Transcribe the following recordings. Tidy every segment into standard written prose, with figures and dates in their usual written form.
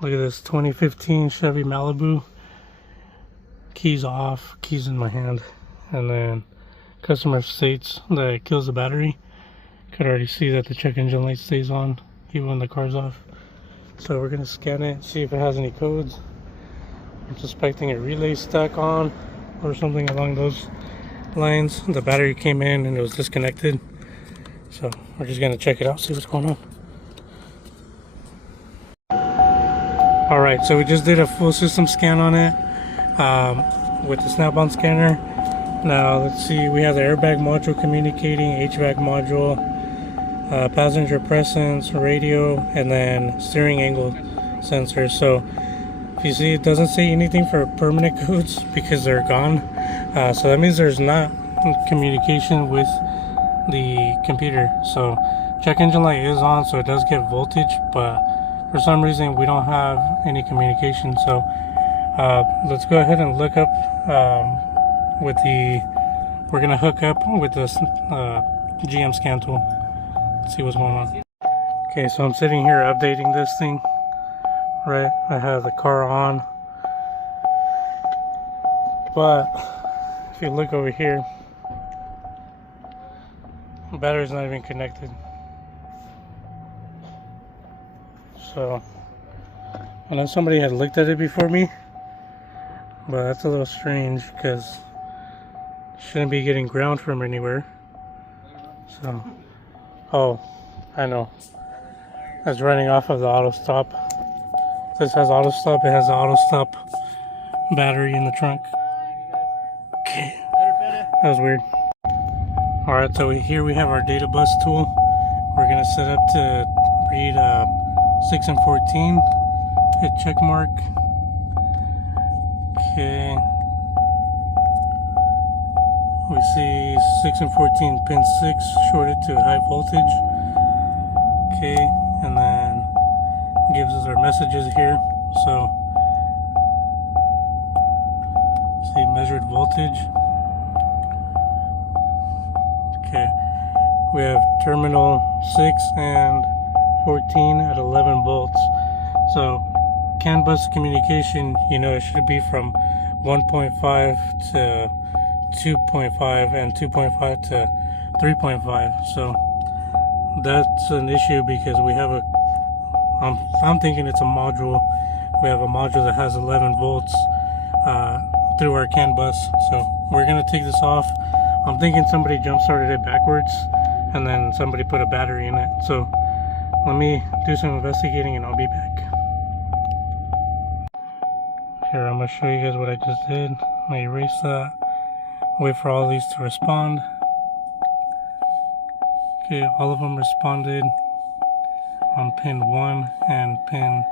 Look at this 2015 Chevy Malibu. Keys off, keys in my hand, and then customer states that it kills the battery. Could already see that the check engine light stays on even when the car's off. So we're gonna scan it, see if it has any codes. I'm suspecting a relay stuck on or something along those lines. The battery came in and it was disconnected. So we're just gonna check it out, see what's going on. Alright, so we just did a full system scan on it with the snap-on scanner. Now let's see, we have the airbag module communicating, HVAC module, passenger presence, radio, and then steering angle sensor. So if you see, it doesn't say anything for permanent codes because they're gone. So that means there's not communication with the computer. So check engine light is on, so it does get voltage, but for some reason we don't have any communication. So let's go ahead and look up with the, we're gonna hook up with this GM scan tool. Let's see what's going on. Okay, so I'm sitting here updating this thing. Right, I have the car on, but if you look over here, the battery's not even connected. So I know somebody had looked at it before me, but that's a little strange because it shouldn't be getting ground from anywhere. So, oh, I know, that's running off of the auto stop. This has auto stop, it has the auto stop battery in the trunk. Okay, that was weird. Alright, so here we have our data bus tool. We're gonna set up to read 6 and 14. Hit check mark. Okay. We see 6 and 14 pin 6 shorted to high voltage. Okay, and then gives us our messages here. So see measured voltage. Okay, we have terminal 6 and 14 at 11 volts. So CAN bus communication, you know, it should be from 1.5 to 2.5 and 2.5 to 3.5. So that's an issue because we have a, I'm thinking it's a module. We have a module that has 11 volts through our CAN bus. So we're gonna take this off. I'm thinking somebody jump started it backwards and then somebody put a battery in it. So let me do some investigating and I'll be back. Here, I'm gonna show you guys what I just did. I erase that, wait for all these to respond. Okay, all of them responded on pin 1 and pin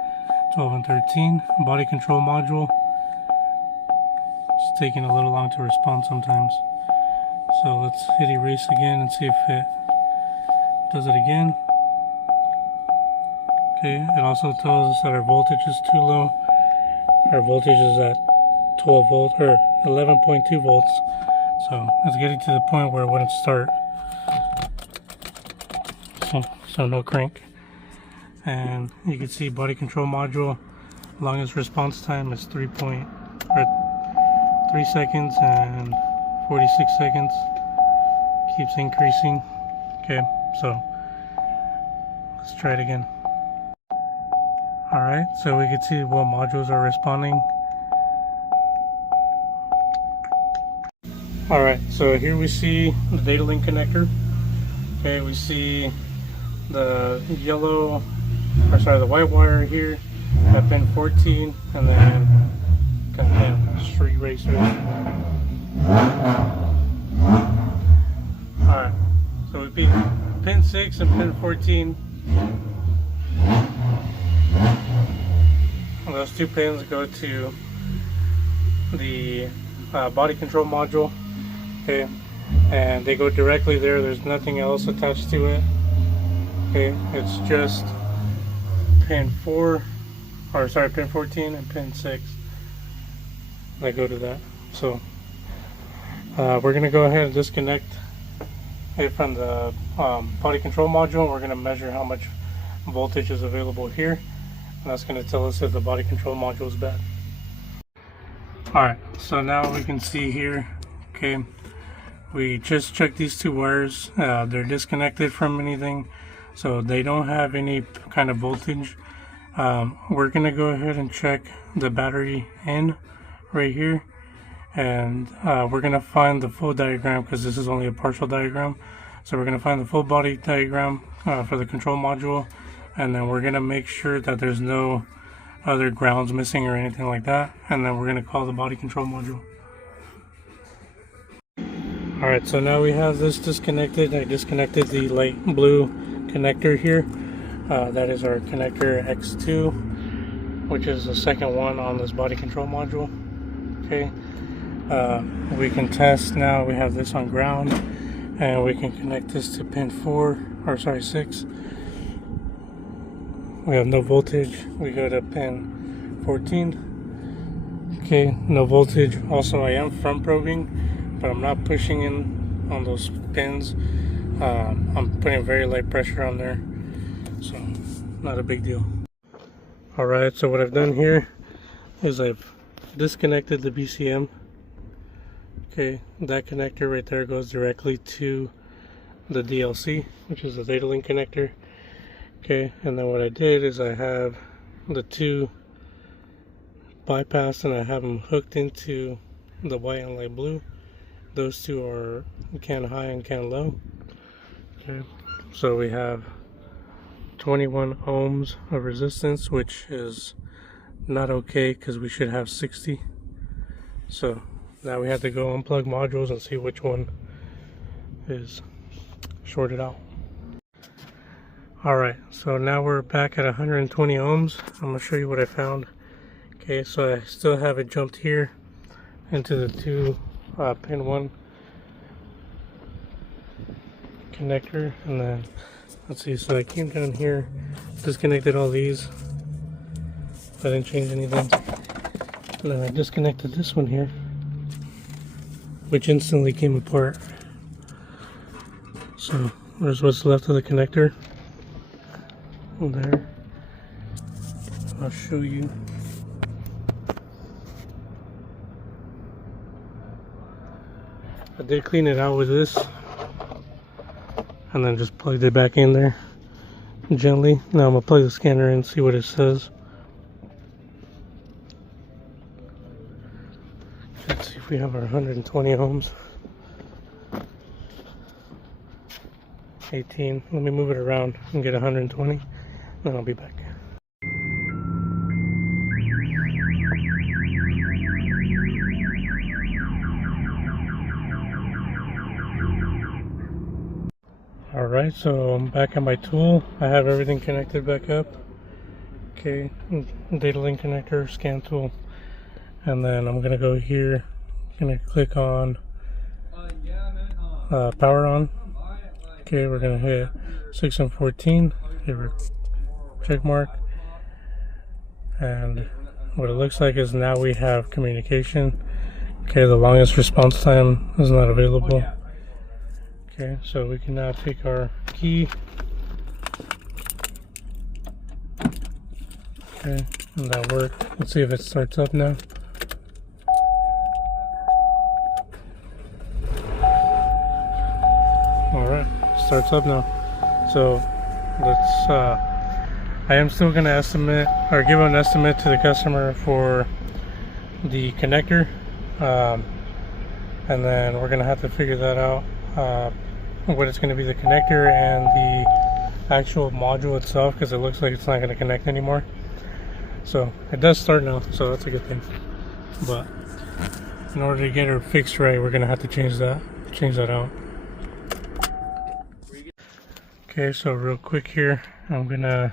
12 and 13. Body control module. It's taking a little long to respond sometimes. So let's hit erase again and see if it does it again. Okay, it also tells us that our voltage is too low. Our voltage is at 12 volt or 11.2 volts. So it's getting to the point where it wouldn't start. So no crank. And you can see body control module, longest response time is 3 seconds and 46 seconds. Keeps increasing. Okay, so let's try it again. Alright, so we can see what modules are responding. Alright, so here we see the data link connector. Okay, we see the yellow, or sorry, the white wire here at pin 14, and then kind of street racers. Alright, so we beat pin 6 and pin 14. And those two pins go to the body control module. Okay, and they go directly there. There's nothing else attached to it. Okay, it's just pin 4, or sorry, pin 14 and pin 6 that go to that. So we're gonna go ahead and disconnect it from the body control module. We're gonna measure how much voltage is available here. and that's going to tell us if the body control module is bad. Alright, so now we can see here, okay, we just checked these two wires. They're disconnected from anything, so they don't have any kind of voltage. We're going to go ahead and check the battery in right here, and we're going to find the full diagram because this is only a partial diagram. So we're going to find the full body diagram for the control module, and then we're going to make sure that there's no other grounds missing or anything like that, and then we're going to call the body control module. Alright, so now we have this disconnected. I disconnected the light blue connector here. That is our connector X2, which is the second one on this body control module. Okay, we can test now. We have this on ground, and we can connect this to pin 6. We have no voltage. We go to pin 14. Okay, no voltage. Also, I am front probing, but I'm not pushing in on those pins. I'm putting very light pressure on there, so not a big deal. Alright, so what I've done here is I've disconnected the BCM. Okay, that connector right there goes directly to the DLC, which is the data link connector. Okay, and then what I did is I have the two bypassed and I have them hooked into the white and light blue. Those two are can high and can low. Okay, so we have 21 ohms of resistance, which is not okay because we should have 60. So now we have to go unplug modules and see which one is shorted out. Alright, so now we're back at 120 ohms. I'm going to show you what I found. Okay, so I still have it jumped here into the two pin 1 connector, and then let's see, so I came down here, disconnected all these. I didn't change anything. And then I disconnected this one here, which instantly came apart. So there's what's left of the connector. There, I'll show you. I did clean it out with this, and then just plugged it back in there gently. Now I'm gonna plug the scanner in and see what it says. Let's see if we have our 120 ohms. 18. Let me move it around and get 120. Then I'll be back. Alright, so I'm back at my tool. I have everything connected back up. Okay, data link connector, scan tool. And then I'm gonna go here, gonna click on power on. Okay, we're gonna hit 6 and 14, hit check mark, and what it looks like is now we have communication. Okay, the longest response time is not available. Okay, so we can now take our key. Okay, and that worked. Let's see if it starts up now. Alright, starts up now. So let's I am still going to estimate or give an estimate to the customer for the connector, and then we're going to have to figure that out, what it's going to be, the connector and the actual module itself, because it looks like it's not going to connect anymore. So it does start now, so that's a good thing, but in order to get her fixed right, we're going to have to change that out. Okay, so real quick here, I'm going to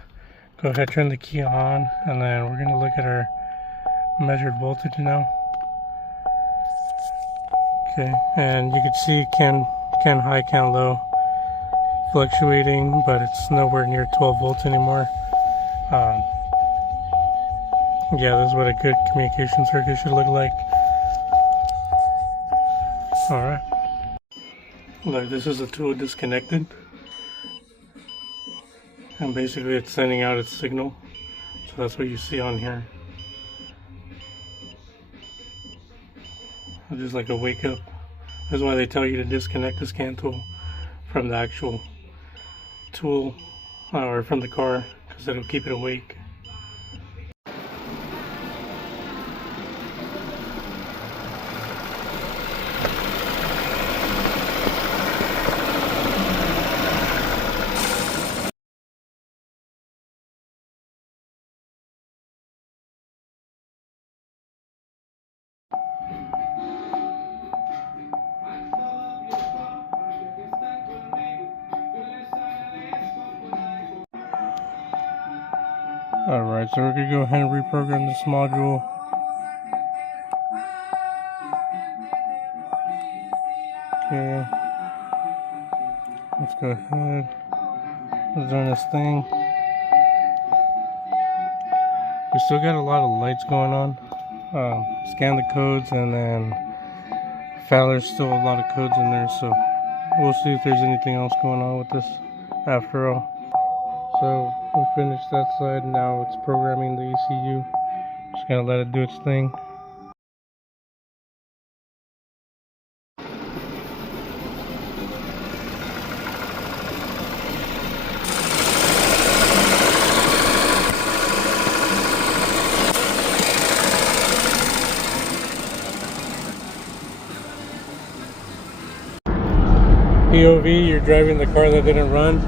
go ahead, turn the key on, and then we're going to look at our measured voltage now. Okay, and you can see can high, can low fluctuating, but it's nowhere near 12 volts anymore. Yeah, this is what a good communication circuit should look like. Alright. Look, this is the tool disconnected. And basically it's sending out its signal. So that's what you see on here. It's just like a wake up. That's why they tell you to disconnect the scan tool from the actual tool or from the car, because it'll keep it awake. Alright, so we're going to go ahead and reprogram this module. Okay. Let's go ahead. Let's run this thing. We still got a lot of lights going on. Scan the codes, and then Fowler's still a lot of codes in there, so we'll see if there's anything else going on with this after all. So we finished that side, now it's programming the ECU. Just gonna let it do its thing. POV, you're driving the car that didn't run.